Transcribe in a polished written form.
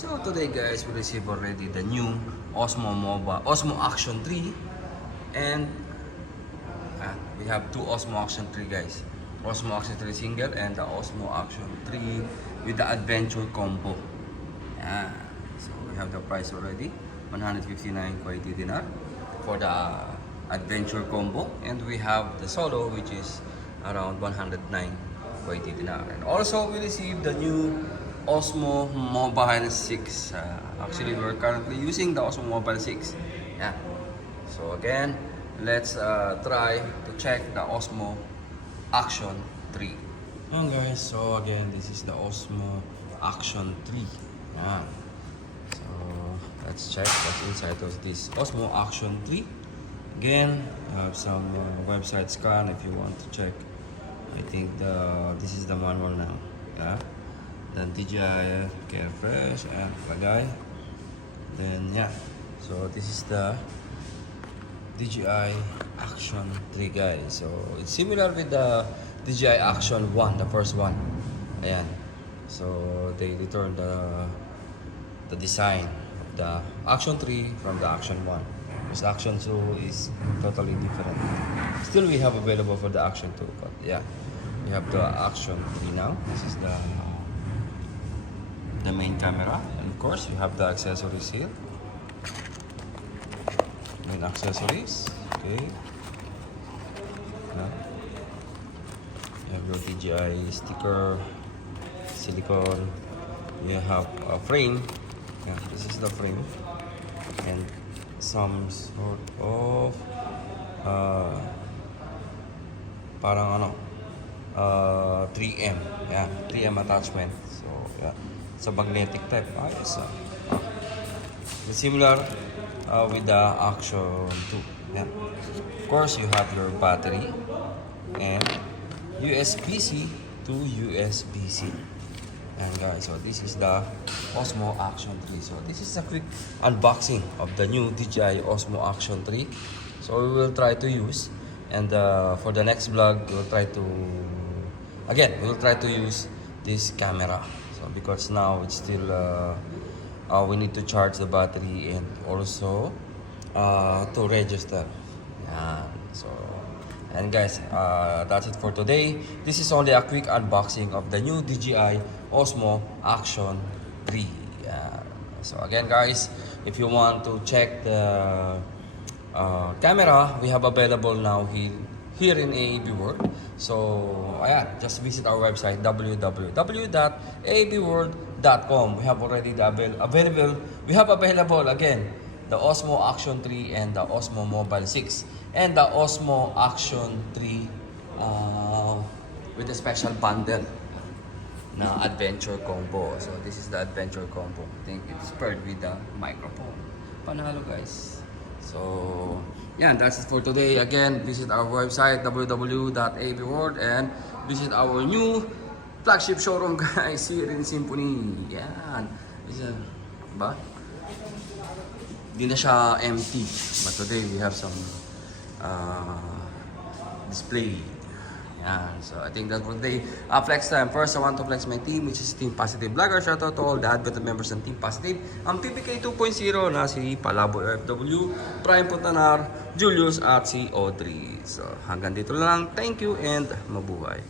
So today guys, we received already the new Osmo Mobile, Osmo Action 3, and we have two Osmo Action 3 guys. Osmo Action 3 single and the Osmo Action 3 with the adventure combo. Yeah. So we have the price already, 159 Kuwait dinar for the adventure combo, and we have the solo which is around 109 Kuwait dinar. And also we received the new Osmo Mobile 6. Actually, we're currently using the Osmo Mobile 6. Yeah. So again, let's try to check the Osmo Action 3. And guys, so again, this is the Osmo Action 3. Yeah. So let's check what's inside of this Osmo Action 3. Again, I have some website scan if you want to check. I think this is the manual now. Yeah. Then DJI Carefresh and Bagay. Then yeah, so this is the DJI Action 3 guys. So it's similar with the DJI Action 1, the first one. Ayan. So they returned the design of the Action 3 from the Action 1. Because the Action 2 is totally different. Still we have available for the Action 2, but yeah, we have the Action 3 now. This is the main camera, and of course we have the accessories here. Main accessories, okay. Yeah. You have your DJI sticker, silicone. You have a frame. Yeah, this is the frame, and some sort of parang 3M. Yeah, 3M attachment. So yeah. So magnetic type. It's similar with the Action 2. Yeah. Of course, you have your battery and USB-C to USB-C. And guys, so this is the Osmo Action 3. So this is a quick unboxing of the new DJI Osmo Action 3. So we will try to use, and for the next vlog, we'll try to use this camera. So because now it's still we need to charge the battery and also to register. And guys, that's it for today. This is only a quick unboxing of the new DJI Osmo Action 3. So again guys, if you want to check the camera, we have available now here in AAB World. So just visit our website www.aabworld.com. We have already available again the Osmo Action 3 and the Osmo Mobile 6 and the Osmo Action 3 with a special bundle na adventure combo. So this is the adventure combo. I think it's paired with the microphone. Panalo guys. So yeah, that's it for today. Again, visit our website www.aabworld and visit our new flagship showroom guys here in Symphony. Yan. Ba? Hindi na siya empty. But today we have some display. Yeah, so I think that's for today. Flex time. First, I want to flex my team, which is Team Positive Vlogger. Shout out to all the advocate members ng Team Positive. Ang PPK 2.0 na si Palabo FW, Prime Puntanar, Julius at si Audrey. So hanggang dito lang. Thank you and mabuhay.